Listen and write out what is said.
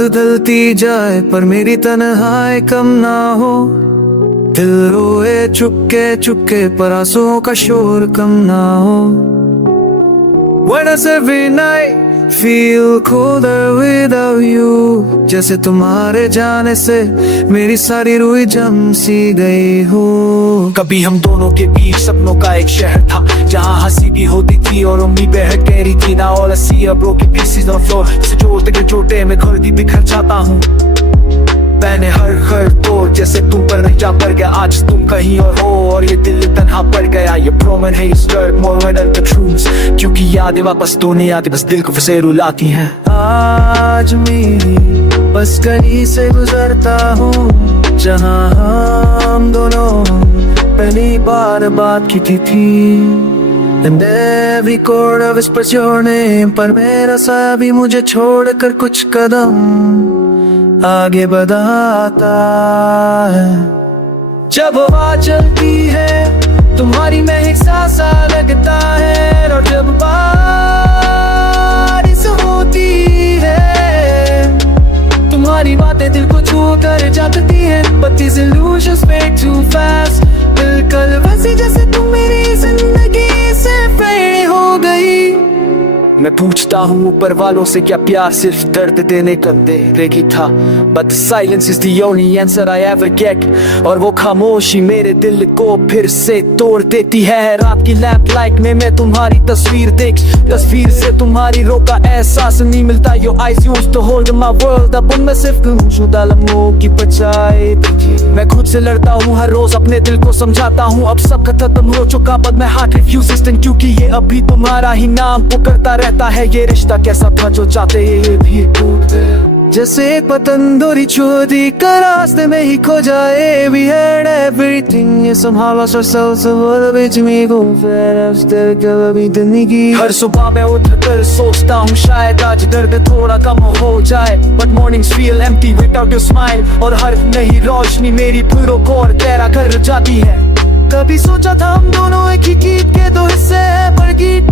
रात ढलती जाए पर मेरी तन्हाई कम ना हो। दिल रोए चुपके चुपके पर आंसुओं का शोर कम ना हो। When does every night feel colder without you? जैसे तुम्हारे जाने से मेरी सारी रूह जम सी गई हो। कभी हम दोनों के बीच सपनों का एक शहर था, जहाँ हंसी भी होती थी और उम्मीदें गहरी थी। ना all I see are broken pieces on floor, जिसे जोड़ते के चोटे में खुद बिखर जाता हूँ। मैंने हर तोड़ जैसे तुम पर नहीं जा पड़ गया। आज तुम कहीं और हो और ये दिल तन्हा पड़ गया। ये प्रोमन है द ट्रूथ्स, क्योंकि यादें वापस तो नहीं आती, बस दिल को फिर से रुलाती हैं। आज मेरी बस गली से गुजरता हूँ, जहाँ हम दोनों पहली बार बात की थी। And every chord whispers your name, पर मेरा सा भी मुझे छोड़कर कुछ कदम आगे बढ़ाता है। जब हवा चलती है तुम्हारी महक सा लगता है, और जब बारिश होती है तुम्हारी बातें दिल को छू कर जाती है। But these illusions fade too fast, बिल्कुल वैसी जैसे तुम मेरी जिंदगी से फेड हो गई। मैं पूछता हूँ ऊपर वालों से क्या प्यार सिर्फ दर्द देने का देगी था, but silence is the only answer I ever get। और वो खामोशी मेरे दिल को फिर से तोड़ देती है। रात की लैंप लाइट में मैं तुम्हारी तस्वीर तस्वीर से तुम्हारी रो का एहसास नहीं मिलता। Your eyes used to hold my world, अब उनमें सिर्फ गुमशुदा लम्हों की बचाए। मैं खुद से लड़ता हूँ हर रोज, अपने दिल को समझाता हूँ अब सब खत्म हो चुका, but my heart refuses, क्योंकि ये अभी तुम्हारा ही नाम पुकारता रहता है। ये रिश्ता कैसा था जो चाहते ये भी टूट गया। जैसे एक पतंग डोरी छोड़ी कर रास्ते में ही खो जाए। We had everything, ये somehow lost ourselves, so what बीच में घूम फिर still कभी दिल नहीं की। हर सुबह मैं उठकर सोचता हूँ शायद आज दर्द थोड़ा कम हो जाए, but mornings feel empty without your smile। और हर नई रोशनी मेरी पूरों को और तेरा कर जाती है। कभी सोचा था हम दोनों एक ही गीत के दो हिस्से, पर गीत